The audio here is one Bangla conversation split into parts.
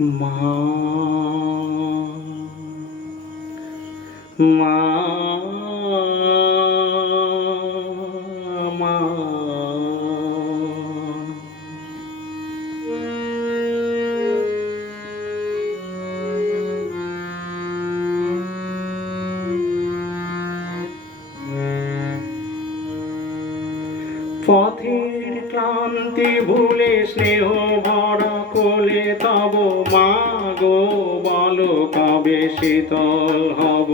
মা মা মা পথের ক্লান্তি ভুলে স্নেহ ভরা কোলে তব মা গো বলো কবে শীতল হব।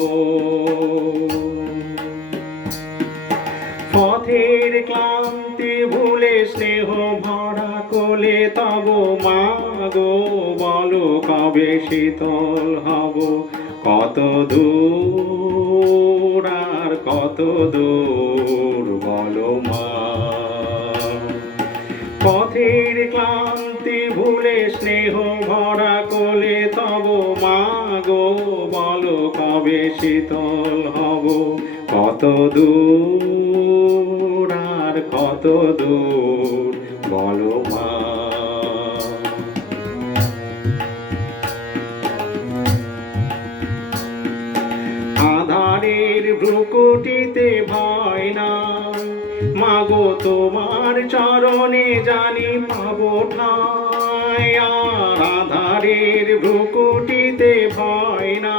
পথের ক্লান্তি ভুলে স্নেহ ভরা কোলে তব মা গো বলো কবে শীতল হব। কত দূর আর কত দূর বলো মা। পথের ক্লান্তি ভুলে স্নেহ ভরা কোলে তব মা গো বলো কবে শীতল হব। কত দূর আর কত দূর বলো মা। আধারের ভ্রুকুটিতে ভয় না মাগো তোমার চরণে জানি পাবো ঠাঁই। আর আধারের ভ্রুকুটিতে ভয় না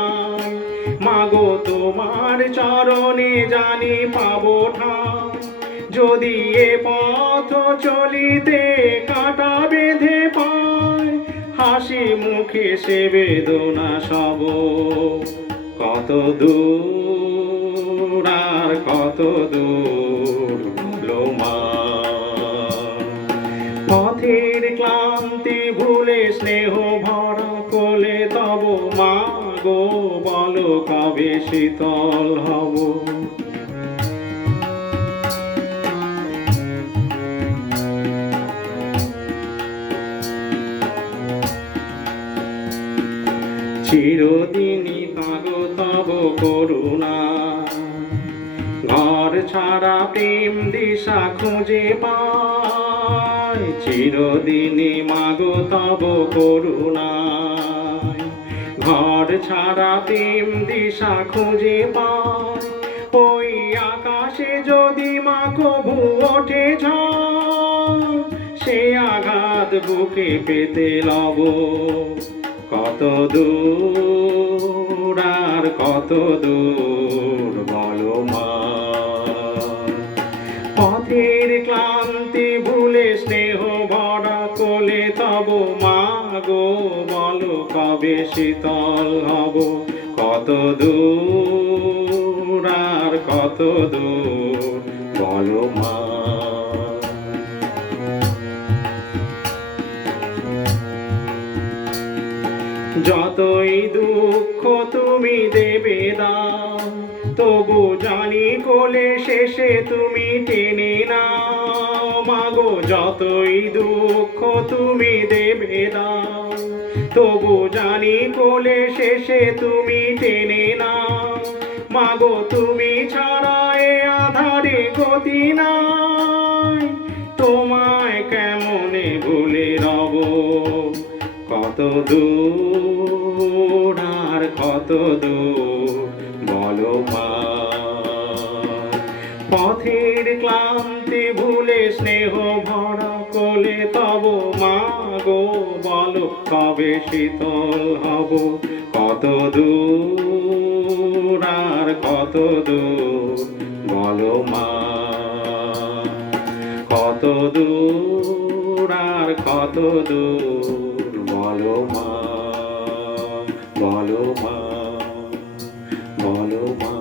মাগো তোমার চরণে জানি পাবো ঠাঁই। যদি এ পথ চলিতে কাটা বেঁধে পায় হাসি মুখে সে বেদনা সব। কত দূর আর কত দূর বলো মা। পথের ক্লান্তি ভুলে স্নেহ ভরা কোলে তব মা গো বলো কবে শীতল হব। চিরদিনই পাগো তব করুণা ঘর ছাড়া প্রেম দিশা খুঁজে পায়। চিরদিনই মাগো তব করুণা ঘর ছাড়া প্রেম দিশা খুঁজে পায়। ওই আকাশে যদি মা কভু ওঠে ঝড় সে আঘাত বুকে পেতে লব। কত দূর আর কত দূর বলো মা। পথের ক্লান্তি ভুলে স্নেহ ভরা কোলে তব মা গো বলো কবে শীতল হব। কত দূর আর কত দূর বলো মা। যতই দুঃখ তুমি দেবে দাও তবু জানি কোলে শেষে তুমি টেনে নাও মাগো। যতই দুঃখ তুমি দেবে দাও তবু জানি কোলে শেষে তুমি টেনে নাও মাগো। তুমি ছাড়া এ আধারে গতি নাই তোমায় কেমনে ভুলে রব। কত দূর আর কত দূর বলো মা। পথের ক্লান্তি ভুলে স্নেহ ভরা কোলে তব মা গো বলো কবে শীতল হব। কত দূর আর কত দূর বলো মা। কত দূর আর কত দূর বলো মা বলো মা বলো মা।